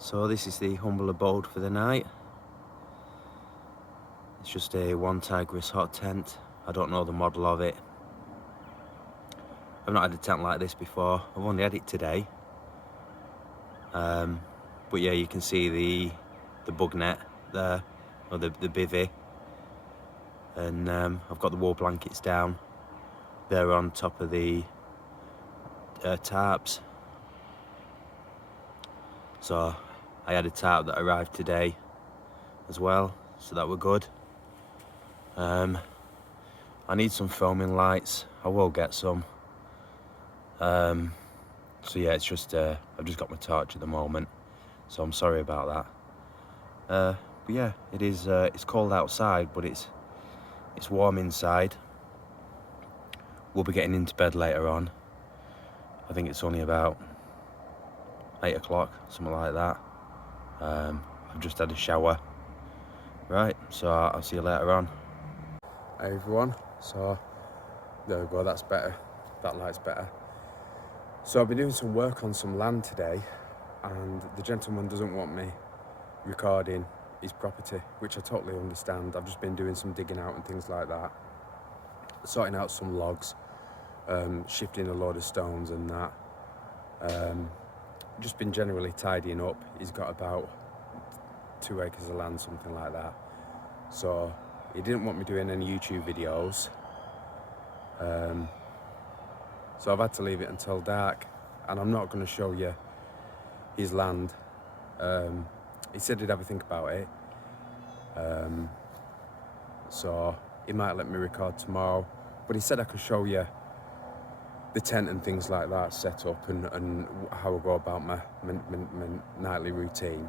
So this is the humble abode for the night. It's just a Onetigris hot tent. I don't know the model of it. I've not had a tent like this before. I've only had it today. But yeah, you can see the bug net there, or the bivvy. And I've got the wool blankets down. They're on top of the tarps. So I had a tarp that arrived today as well, so that were good. I need some filming lights. I will get some. So yeah, it's just I've just got my torch at the moment, so I'm sorry about that. But yeah, it is. It's cold outside, but it's warm inside. We'll be getting into bed later on. I think it's only about 8 o'clock, something like that. I've just had a shower. Right, so I'll see you later on. Hi everyone. So there we go. That's better. That light's better. So I've been doing some work on some land today, and the gentleman doesn't want me recording his property, which I totally understand. I've just been doing some digging out and things like that, sorting out some logs, shifting a load of stones and that. Just been generally tidying up. He's got about 2 acres of land, something like that. So he didn't want me doing any YouTube videos. So I've had to leave it until dark, and I'm not going to show you his land. He said he'd have a think about it. So he might let me record tomorrow, but he said I could show you the tent and things like that set up, and how I go about my nightly routine.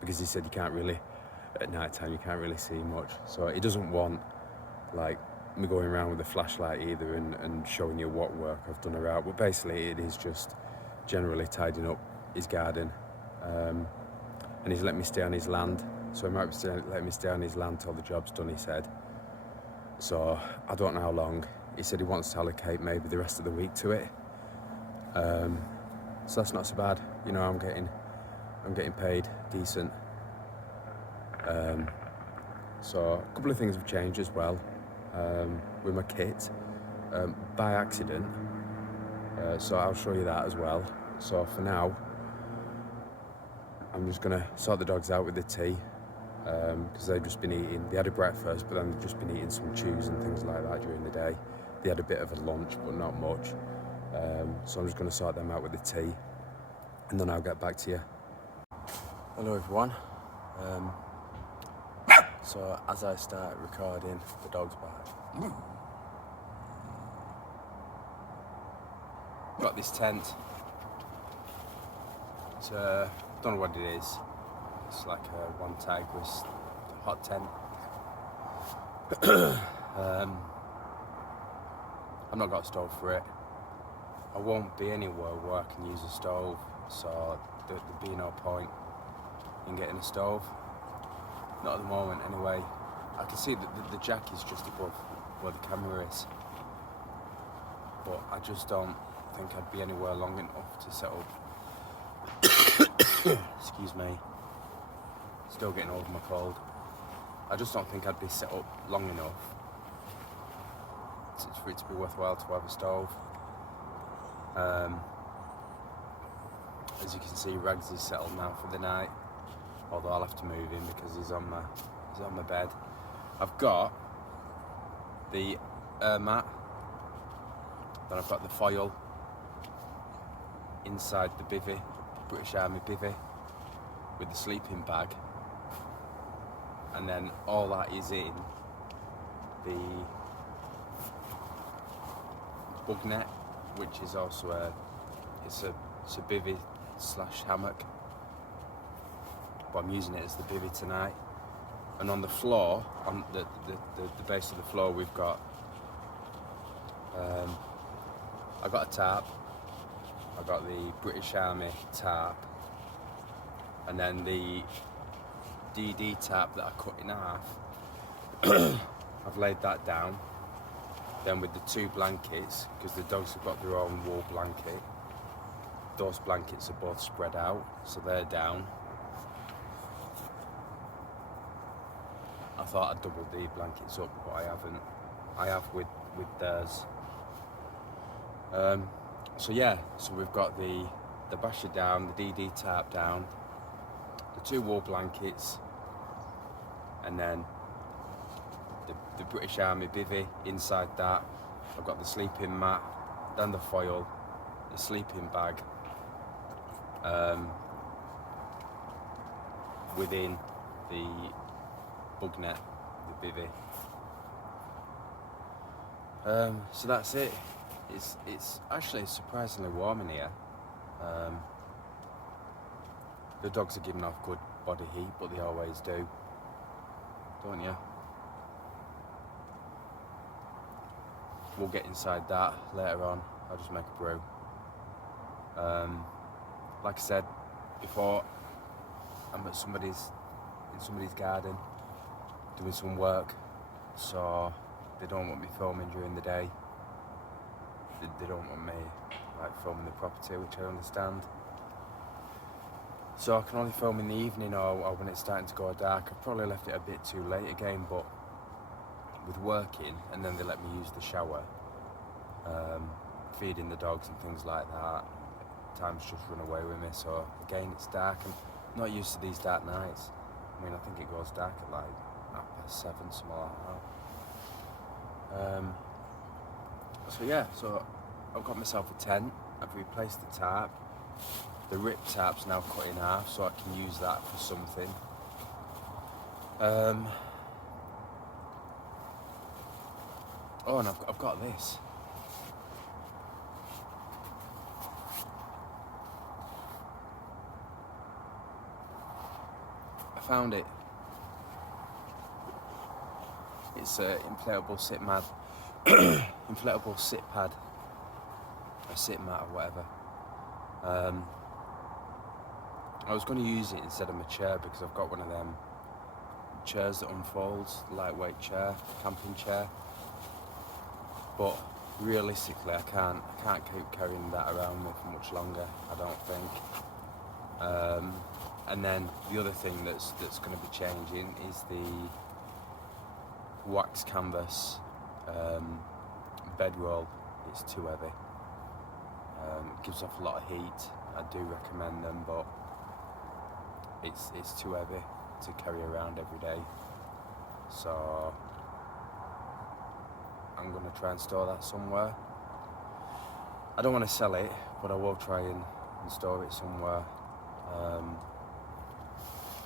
Because he said you can't really, at night time, you can't really see much. So he doesn't want like me going around with a flashlight either and showing you what work I've done around. But basically it is just generally tidying up his garden. And he's let me stay on his land. So he might let me stay on his land till the job's done, he said. So I don't know how long. He said he wants to allocate maybe the rest of the week to it. So that's not so bad. You know, I'm getting paid decent. So a couple of things have changed as well with my kit by accident. So I'll show you that as well. So for now, I'm just gonna sort the dogs out with the tea, because they've just been eating. They had a breakfast, but then they've just been eating some chews and things like that during the day. They had a bit of a lunch, but not much. So I'm just gonna sort them out with the tea, and then I'll get back to you. Hello everyone. So as I start recording, the dog's back. Got this tent. It's don't know what it is. It's like a Onetigris hot tent. I've not got a stove for it. I won't be anywhere where I can use a stove, so there'd be no point in getting a stove. Not at the moment anyway. I can see that the jack is just above where the camera is, but I just don't think I'd be anywhere long enough to set up. Excuse me, still getting over my cold. I just don't think I'd be set up long enough for it to be worthwhile to have a stove. As you can see, Rags is settled now for the night, although I'll have to move him because he's on my bed. I've got the mat, then I've got the foil inside the bivvy, British Army bivvy, with the sleeping bag, and then all that is in the bug net, which is also a bivvy / hammock, but I'm using it as the bivvy tonight. And on the floor, on the base of the floor, we've got I got a tarp. I got the British Army tarp, and then the DD tarp that I cut in half. I've laid that down. Then with the 2 blankets, because the dogs have got their own wool blanket, those blankets are both spread out, so they're down. I thought I'd double the blankets up, but I haven't. I have with theirs. So yeah, so we've got the basher down, the DD tarp down, the 2 wool blankets, and then the British Army bivvy inside that. I've got the sleeping mat, then the foil, the sleeping bag, within the bug net, the bivvy. So that's it. It's actually surprisingly warm in here. The dogs are giving off good body heat, but they always do, don't you? We'll get inside that later on. I'll just make a brew. Like I said before, I'm at in somebody's garden doing some work, so they don't want me filming during the day. They don't want me like filming the property, which I understand. So I can only film in the evening or when it's starting to go dark. I've probably left it a bit too late again, but with working, and then they let me use the shower, feeding the dogs and things like that, time's just run away with me. So again, it's dark. I'm not used to these dark nights. I mean, I think it goes dark at like 7:30, something like that. So yeah, so I've got myself a tent. I've replaced the tarp. The rip tarp's now cut in half, so I can use that for something. Oh, and I've got this. I found it. It's an inflatable sit mat, inflatable sit pad, a sit mat or whatever. I was going to use it instead of my chair because I've got one of them chairs that unfolds, lightweight chair, camping chair. But realistically, I can't keep carrying that around me for much longer, I don't think. And then the other thing that's going to be changing is the wax canvas bedroll. It's too heavy. It gives off a lot of heat. I do recommend them, but it's too heavy to carry around every day. So I'm going to try and store that somewhere. I don't want to sell it, but I will try and store it somewhere.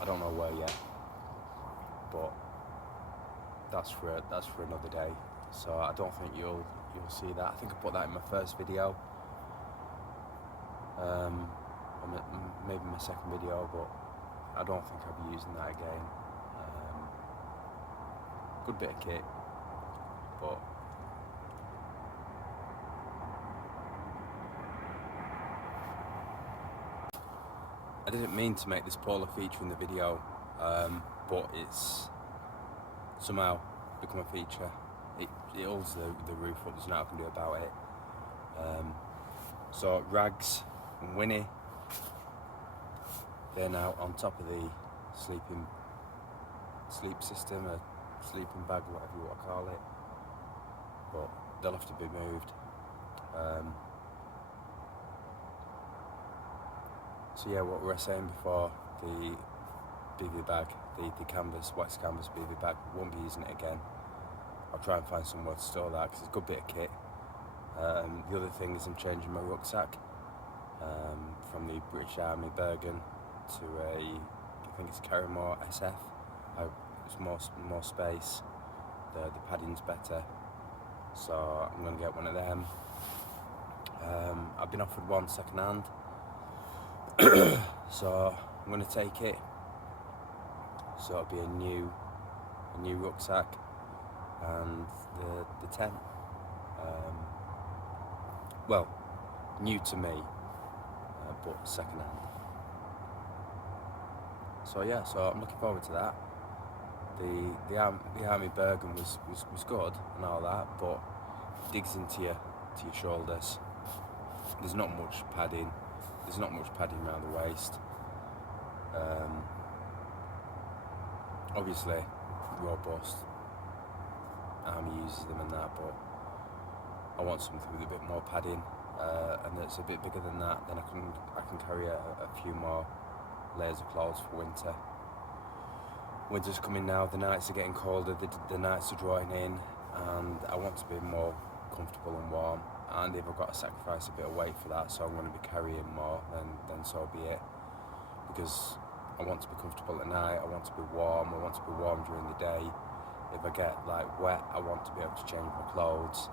I don't know where yet, but that's for another day. So I don't think you'll see that. I think I put that in my first video, or maybe my second video, but I don't think I'll be using that again. Good bit of kit, but I didn't mean to make this polar feature in the video, but it's somehow become a feature. It holds the roof up, there's nothing I can do about it. So Rags and Winnie, they're now on top of the sleep system, a sleeping bag, whatever you want to call it, but they'll have to be moved. So yeah, what we were saying before, the bivvy bag, the canvas, wax canvas bivvy bag, won't be using it again. I'll try and find somewhere to store that because it's a good bit of kit. The other thing is I'm changing my rucksack from the British Army Bergen to I think it's Carrymore SF. It's more space, the padding's better, so I'm going to get one of them. I've been offered one second hand, so I'm going to take it. So it'll be a new rucksack and the tent. Well, new to me, but second hand. So yeah, so I'm looking forward to that. The Army Bergen was good and all that, but it digs into your shoulders. There's not much padding. there's not much padding around the waist. Obviously, robust. Army uses them and that, but I want something with a bit more padding, and that's a bit bigger than that. Then I can carry a few more layers of clothes for winter. Winter's coming now. The nights are getting colder. The nights are drawing in, and I want to be more comfortable and warm. And if I've got to sacrifice a bit of weight for that, so I'm going to be carrying more, then so be it. Because I want to be comfortable at night. I want to be warm. I want to be warm during the day. If I get like wet, I want to be able to change my clothes.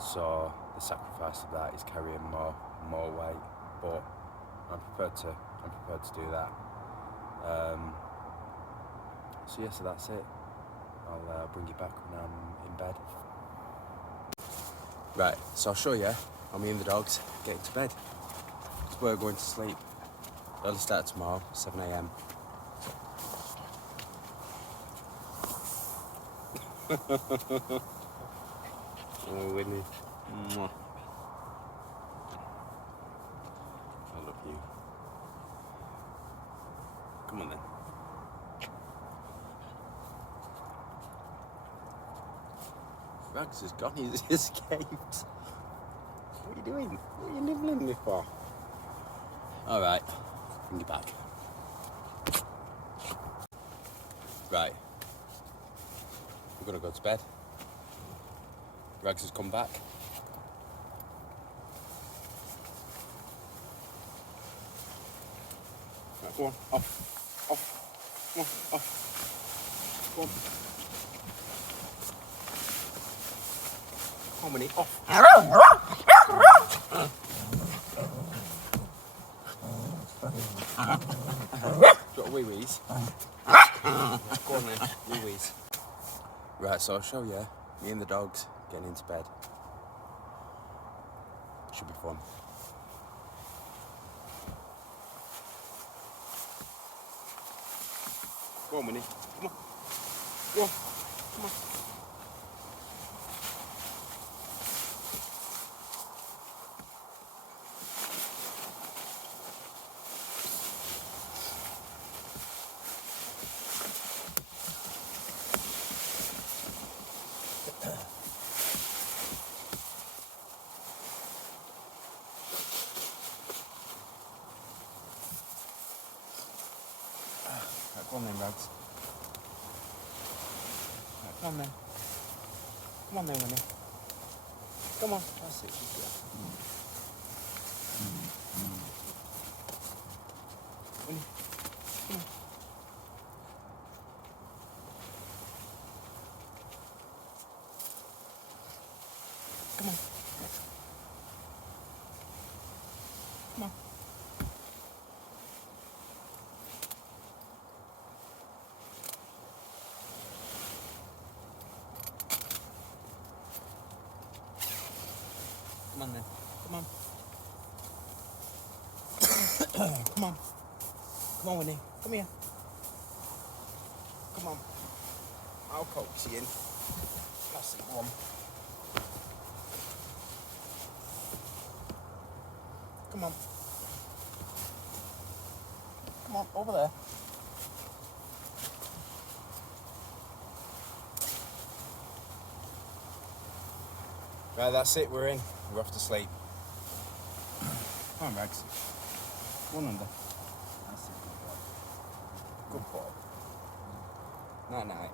So the sacrifice of that is carrying more weight. But I'm prepared to do that. So yeah, so that's it. I'll bring you back when I'm in bed. Right, so I'll show you how me and the dogs get into bed. So we're going to sleep. Early start tomorrow, 7 a.m. Oh, Whitney. Mwah. I love you. Come on then. Rags is gone, he's escaped. What are you doing? What are you nibbling me for? Alright, bring you back. Right. We're gonna go to bed. Rags has come back. Right, go on, off. Come on, off. Go on. How many off? Got a wee-wees. Go on then, wee-wees. Right, so I'll show you me and the dogs getting into bed. Should be fun. Go on, Winnie. Come on. Go on. Come on. Right, go on then, Rags. Right, come on then. Come on then, Winnie. Come on. That's it. She's good. Winnie, come on. Come on. Come on. Come on then. Come on. Come on. Come on, Winnie. Come here. Come on. I'll coax you in. That's it, one. Come on. Come on, over there. Right, that's it, we're in. We're off to sleep. Come on, Rags. One under. That's it, good boy. Good boy. Night night.